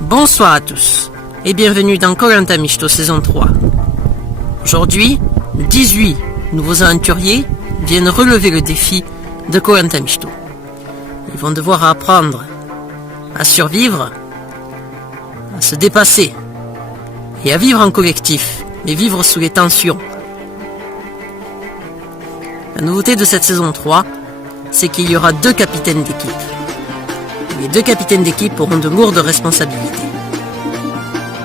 Bonsoir à tous et bienvenue dans Koh-Lanta Mishito saison 3. Aujourd'hui, 18 nouveaux aventuriers viennent relever le défi de Koh-Lanta Mishito. Ils vont devoir apprendre à survivre, à se dépasser et à vivre en collectif et vivre sous les tensions. La nouveauté de cette saison 3, c'est qu'il y aura 2 capitaines d'équipe. Les 2 capitaines d'équipe auront de lourdes responsabilités.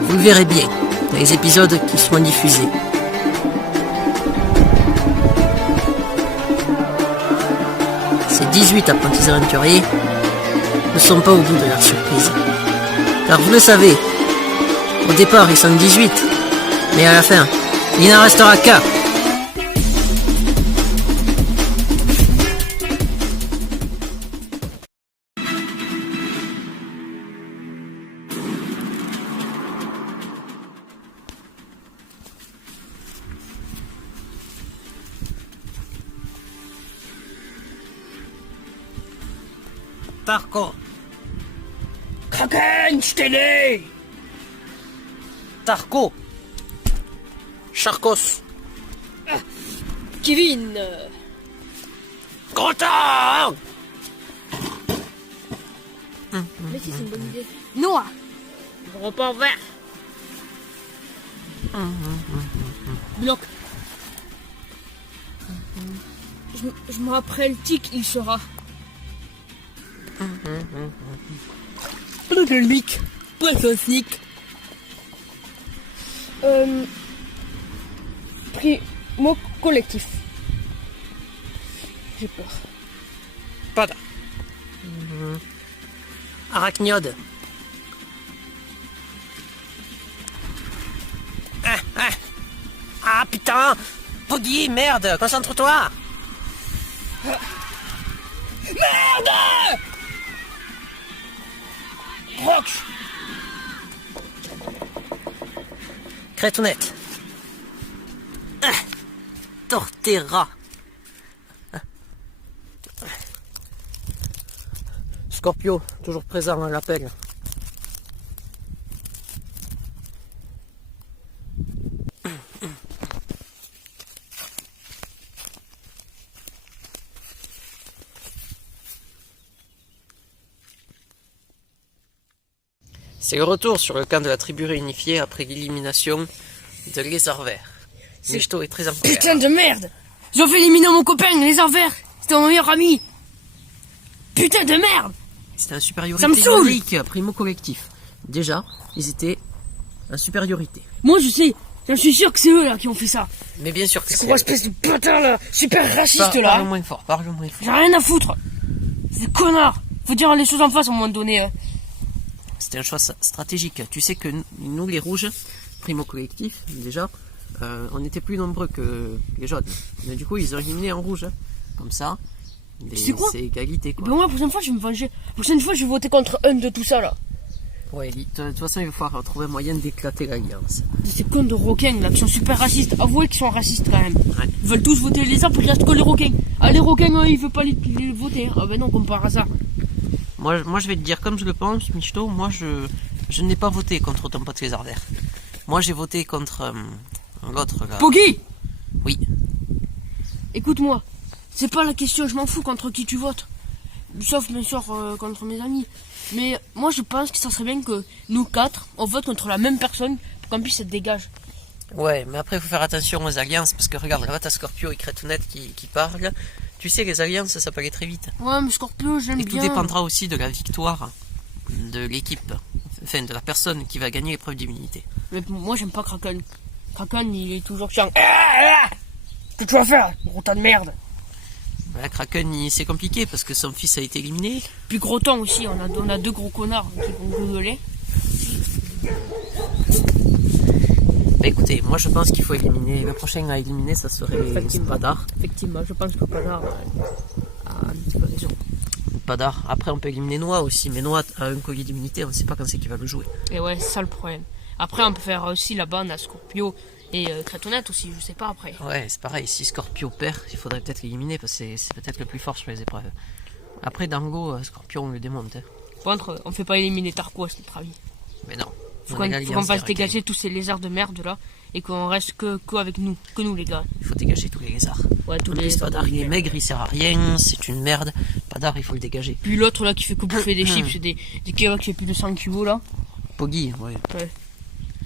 Vous le verrez bien dans les épisodes qui seront diffusés. Ces 18 apprentis aventuriers ne sont pas au bout de leur surprise. Car vous le savez, au départ ils sont 18, mais à la fin, il n'en restera qu'un. Tarko. Kraken, je t'ai né. Tarko. Charcos. Kevin. Grotin. Mais si, c'est une bonne idée. Noah. Repas vert. Bloc. Je me rappelle, Tic, il sera. Mic. Poisson sneak. Mot collectif. J'ai peur. Pada. Arachniode. Ah putain. Poggy, merde, concentre-toi. Merde! Rock! Crétounette. Torterra. Scorpio, toujours présent à l'appel. C'est le retour sur le camp de la tribu réunifiée après l'élimination de Lézard Vert. Mishito est très en colère. Putain de merde! Ils ont fait éliminer mon copain, les vert. C'était mon meilleur ami. Putain de merde! C'était en supériorité Ça me saoule! numérique, primo collectif. Déjà, ils étaient en supériorité. Moi je sais, je suis sûr que c'est eux là qui ont fait ça. Mais bien sûr que Ce c'est... gros espèce de bâtard là, super raciste là. Parle moins fort, parle moins fort. J'ai rien à foutre. C'est des connards. Faut dire les choses en face à un moment donné. C'était un choix stratégique. Tu sais que nous, les rouges, primo collectif, déjà, on était plus nombreux que les jaunes. Mais du coup, ils ont éliminé en rouge. Comme ça, c'est égalité. Quoi. Ben moi, la prochaine fois, je vais me venger. La prochaine fois, je vais voter contre un de tout ça là. Ouais, de toute façon, il va falloir trouver un moyen d'éclater l'alliance. Ces cons de requins là qui sont super racistes. Avouez qu'ils sont racistes quand même. Ouais. Ils veulent tous voter les arbres, il reste que les requins. Ah, les requins, ils veulent pas les voter. Ah ben non, comme par hasard. Moi, je vais te dire comme je le pense, Mishito. Moi, je n'ai pas voté contre ton pote Lézard Vert. Moi, j'ai voté contre l'autre là. Poggy! Oui. Écoute-moi, c'est pas la question, je m'en fous contre qui tu votes. Sauf bien sûr contre mes amis. Mais moi je pense que ça serait bien que nous 4, on vote contre la même personne pour qu'on puisse se dégager. Ouais, mais après, il faut faire attention aux alliances parce que regarde, là, t'as Scorpio et Crétounette qui parlent. Tu sais, les alliances, ça peut aller très vite. Ouais, mais Scorpio, j'aime Et bien. tout dépendra aussi de la victoire de l'équipe, enfin de la personne qui va gagner l'épreuve d'immunité. Mais moi j'aime pas Kraken. Kraken il est toujours chiant. Qu'est-ce que tu vas faire, gros tas de merde? Ouais, Kraken, c'est compliqué parce que son fils a été éliminé. Puis Groton aussi, on a 2 gros connards qui vont gueuler. Bah écoutez, moi je pense qu'il faut éliminer. Le prochain à éliminer, ça serait Spadar. Effectivement, je pense que Padar a un petit peu raison. Padar. Après, on peut éliminer Noah aussi, mais Noah a un collier d'immunité, on ne sait pas quand c'est qu'il va le jouer. Et ouais, c'est ça le problème. Après, on peut faire aussi la bande à Scorpio et Crétounette aussi, je sais pas après. Ouais, c'est pareil, si Scorpio perd, il faudrait peut-être l'éliminer parce que c'est peut-être le plus fort sur les épreuves. Après, Dango, Scorpio, on le démonte. Hein. Par contre, on fait pas éliminer Tarko à notre avis. Mais non. Faut qu'on fasse dégager tous ces lézards de merde là et qu'on reste que avec nous, les gars. Il faut dégager tous les lézards. Ouais, tous En les plus, lézards. Padar, il est maigre, il sert à rien, c'est une merde. Padar, il faut le dégager. Puis l'autre là qui fait que bouffer des chips, des kebabs qui fait plus de 100 kilos là. Poggy, ouais. Ouais.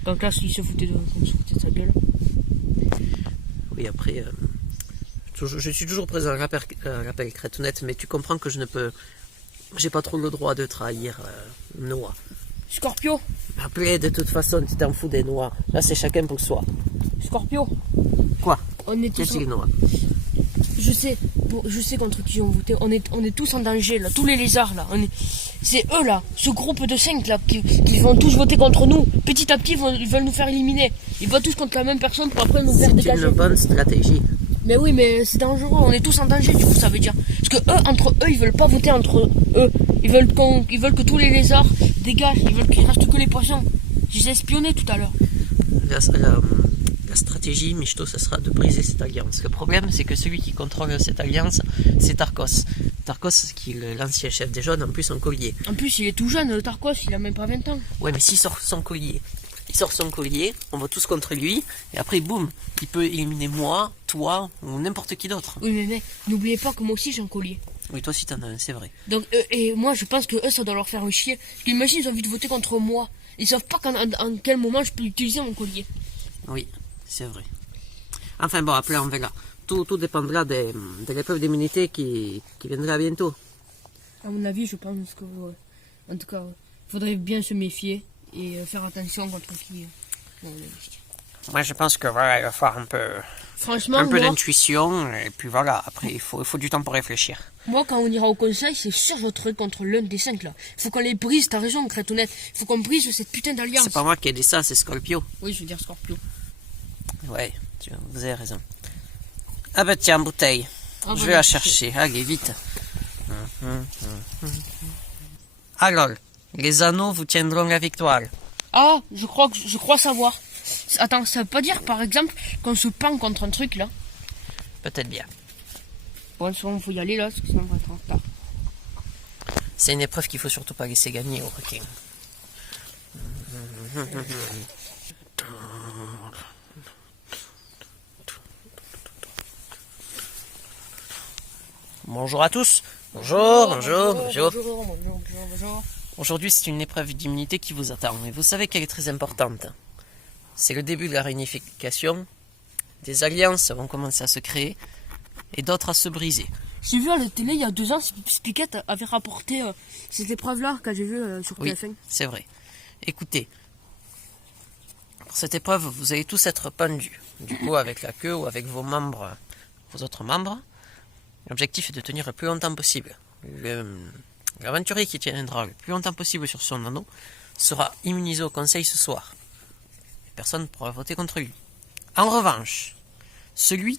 Donc là, il se foutait de sa gueule. Oui, après, je suis toujours présent à rappel Crête-Honnête, mais tu comprends que j'ai pas trop le droit de trahir Noah. Scorpio, Après, de toute façon, tu t'en fous des Noah. Là, c'est chacun pour soi. Scorpio, Quoi? on est Qu'est-ce tous. que c'est Noah? Je sais contre qui on voté. On est tous en danger là. Tous les lézards là. C'est eux là. Ce groupe de 5 là qui vont tous voter contre nous. Petit à petit, ils veulent nous faire éliminer. Ils votent tous contre la même personne pour après nous faire C'est dégager. une bonne stratégie. Mais oui, mais c'est dangereux. On est tous en danger. Du coup, ça veut dire parce que eux, entre eux, ils veulent pas voter entre eux. Ils veulent que tous les lézards dégagent. Ils veulent qu'il reste que les poissons. Je les ai espionnés tout à l'heure. La stratégie, Michto, ce sera de briser cette alliance. Le problème, c'est que celui qui contrôle cette alliance, c'est Tarkos. Tarkos, qui est l'ancien chef des jaunes, en plus en collier. En plus, il est tout jeune, Tarkos. Il a même pas 20 ans. Ouais, mais s'il sort son collier, on va tous contre lui, et après, boum, il peut éliminer moi, toi, ou n'importe qui d'autre. Oui, mais n'oubliez pas que moi aussi j'ai un collier. Oui, toi aussi t'en as un, c'est vrai. Donc, et moi, je pense que eux, ça doit leur faire un chier. Parce qu'imagine, ils ont envie de voter contre moi. Ils savent pas en quel moment je peux utiliser mon collier. Oui, c'est vrai. Enfin bon, après on verra. Tout dépendra de l'épreuve d'immunité qui viendra bientôt. À mon avis, je pense que, en tout cas, il faudrait bien se méfier et faire attention contre qui. Moi je pense que voilà, il va falloir Franchement, un peu moi, d'intuition, et puis voilà, après il faut du temps pour réfléchir. moi, quand on ira au conseil, c'est sûr, je voterai contre l'un des 5 là. Il faut qu'on les brise, t'as raison, Crête-Honnête. Il faut qu'on brise cette putain d'alliance. C'est pas moi qui ai dit ça, c'est Scorpio. Oui, je veux dire Scorpio. Ouais, vous avez raison. Ah bah tiens, bouteille. Ah, Je bah, vais la merci. chercher, allez, vite. Alors, les anneaux vous tiendront la victoire. Ah, je crois savoir. Attends, ça veut pas dire, par exemple, qu'on se pend contre un truc là. Peut-être bien. Bon, souvent, faut y aller là, parce que sinon on va être en retard. C'est une épreuve qu'il faut surtout pas laisser gagner au requin. Bonjour à tous. Bonjour. Aujourd'hui, c'est une épreuve d'immunité qui vous attend. Et vous savez qu'elle est très importante. C'est le début de la réunification. Des alliances vont commencer à se créer et d'autres à se briser. J'ai vu à la télé il y a 2 ans, Spiquette avait rapporté cette épreuve-là que j'ai vue sur Oui, TF1. c'est vrai. Écoutez, pour cette épreuve, vous allez tous être pendus. Du coup, avec la queue ou avec vos autres membres. L'objectif est de tenir le plus longtemps possible. L'aventurier qui tiendra le plus longtemps possible sur son anneau sera immunisé au conseil ce soir. Personne ne pourra voter contre lui. En revanche, celui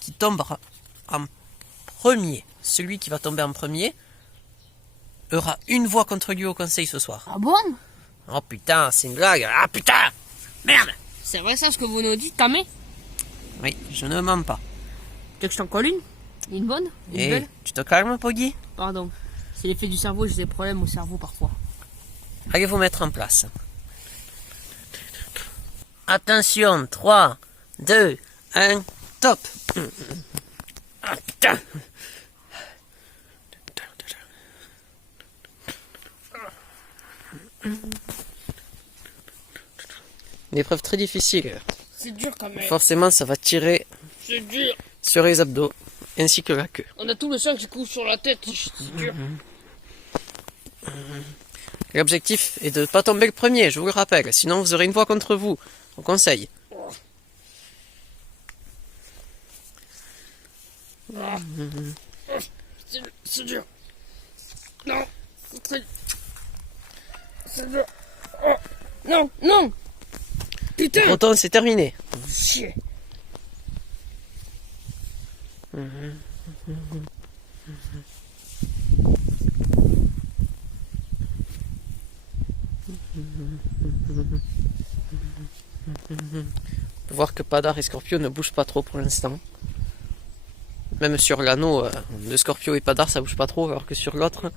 qui tombera en premier, celui qui va tomber en premier, aura une voix contre lui au conseil ce soir. Ah bon? Oh putain, c'est une blague. Ah putain! Merde! C'est vrai ça ce que vous nous dites, Tamé? Oui, je ne mens pas. Tu veux que je t'en colle une? Une bonne? Une Et belle? tu te calmes, Poggy? Pardon. C'est l'effet du cerveau, j'ai des problèmes au cerveau parfois. Allez vous mettre en place. Attention, 3, 2, 1, top! Ah putain! Une épreuve très difficile. C'est dur quand même. Forcément, ça va tirer C'est dur. sur les abdos ainsi que la queue. On a tout le sang qui coule sur la tête. C'est dur. L'objectif est de ne pas tomber le premier, je vous le rappelle. Sinon, vous aurez une voix contre vous. On conseille. C'est dur. Non. C'est dur. Oh. Non, non. Putain. Breton, c'est terminé. Chier. On peut voir que Padar et Scorpio ne bougent pas trop pour l'instant. Même sur l'anneau de Scorpio et Padar, ça bouge pas trop, alors que sur l'autre,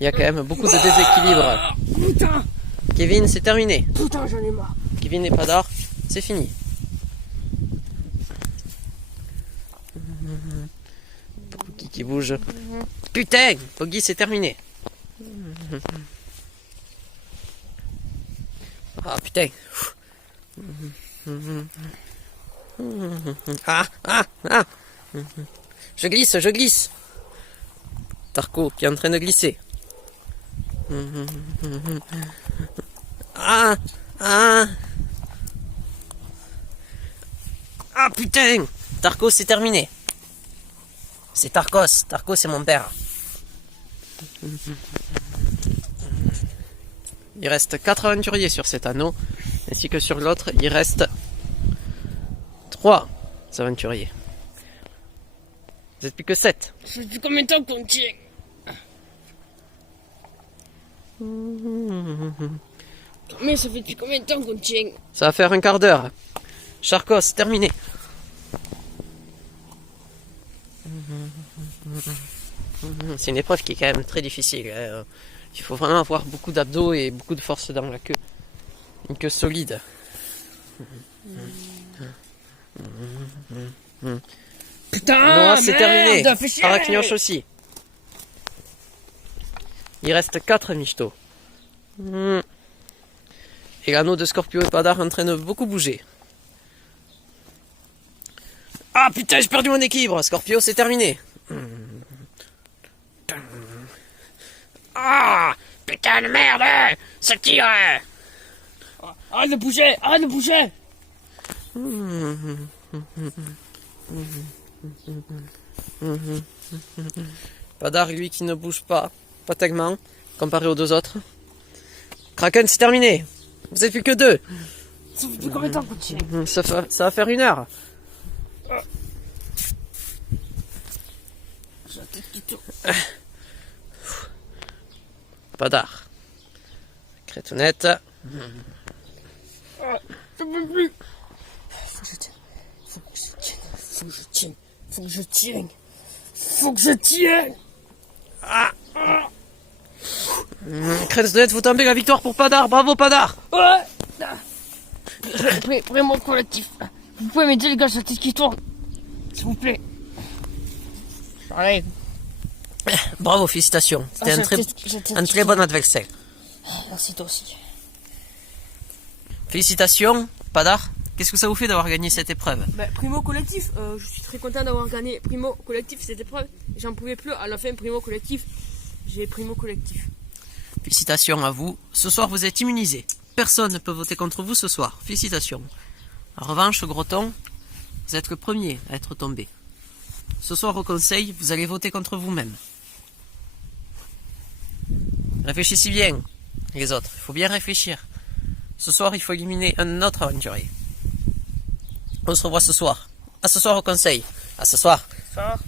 il y a quand même beaucoup de déséquilibre. Putain. Kevin, c'est terminé. Putain, j'en ai marre. Kevin et Padar, c'est fini. Poggy qui bouge. Putain, Poggy, c'est terminé. Ah putain. Ah. Je glisse. Tarko qui est en train de glisser. Ah putain. Tarko, c'est terminé. C'est Tarkos. Tarko, c'est mon père. Il reste 4 aventuriers sur cet anneau, ainsi que sur l'autre, il reste 3 aventuriers. Vous êtes plus que 7. Ça fait combien de temps qu'on tient? Mais ça fait depuis combien de temps qu'on tient? Ça va faire un quart d'heure. Charcos, terminé. C'est une épreuve qui est quand même très difficile. Hein. Il faut vraiment avoir beaucoup d'abdos et beaucoup de force dans la queue. Une queue solide. Putain, Noah, c'est terminé. Fais chier. Arachnoche aussi. Il reste 4 michtos. Et l'anneau de Scorpio et Padar est en train de beaucoup bouger. Ah putain, j'ai perdu mon équilibre. Scorpio, c'est terminé. Ah putain de merde. Ça tire. Arrête de bouger. Padar, lui, qui ne bouge pas tellement, comparé aux deux autres. Kraken, c'est terminé. Vous êtes plus que 2. Ça fait depuis combien de temps qu'on tient? Ça va faire 1 heure. J'ai la tête qui tourne. Padar. Crétounette. Ça peut plus. Faut que je tienne. Crétounette, vous tombez la victoire pour Padar. Bravo Padar. Ouais. Vraiment collectif. Vous pouvez m'aider les gars, j'ai la tête qui tourne. S'il vous plaît. Allez. Bravo, félicitations. C'était un très bon adversaire. Merci toi aussi. Félicitations, Padar. Qu'est-ce que ça vous fait d'avoir gagné cette épreuve? Primo collectif, je suis très content d'avoir gagné Primo collectif cette épreuve. J'en pouvais plus, à la fin Primo collectif, j'ai Primo collectif. Félicitations à vous. Ce soir, vous êtes immunisés. Personne ne peut voter contre vous ce soir. Félicitations. En revanche, Groton, vous êtes le premier à être tombé. Ce soir au conseil, vous allez voter contre vous-même. Réfléchissez bien, les autres. Il faut bien réfléchir. Ce soir, il faut éliminer un autre aventurier. On se revoit ce soir. À ce soir au conseil. À ce soir. Ça va.